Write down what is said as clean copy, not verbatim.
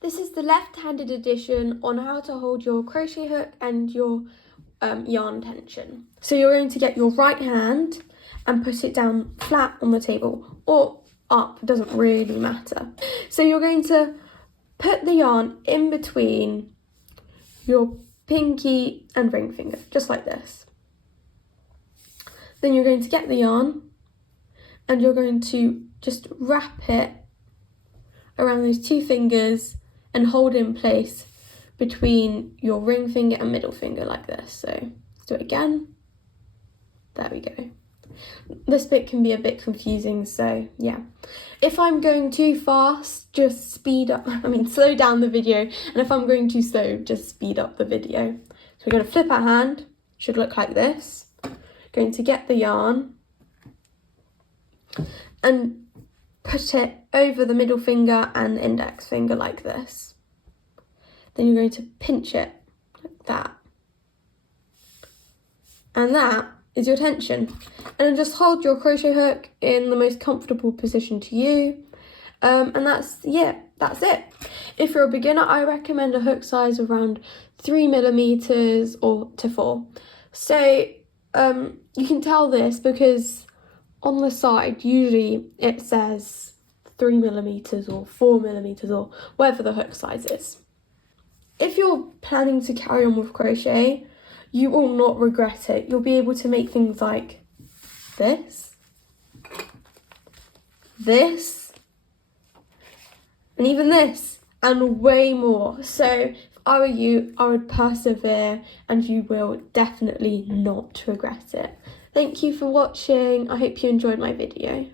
This is the left-handed edition on how to hold your crochet hook and your yarn tension. So you're going to get your right hand and put it down flat on the table, or up, doesn't really matter. So you're going to put the yarn in between your pinky and ring finger, just like this. Then you're going to get the yarn and you're going to just wrap it around those two fingers and hold it in place between your ring finger and middle finger like this. So let's do it again. There we go. This bit can be a bit confusing, so yeah. If I'm going too fast, just slow down the video, and if I'm going too slow, just speed up the video. So we're going to flip our hand, should look like this. Going to get the yarn and put it over the middle finger and index finger like this. Then you're going to pinch it like that. And that is your tension. And then just hold your crochet hook in the most comfortable position to you. And that's it. If you're a beginner, I recommend a hook size of around 3mm or to 4. So you can tell this because on the side usually it says 3mm or 4mm or whatever the hook size is. If you're planning to carry on with crochet, you will not regret it. You'll be able to make things like this, and even this, and way more. So if I were you, I would persevere and you will definitely not regret it. Thank you for watching. I hope you enjoyed my video.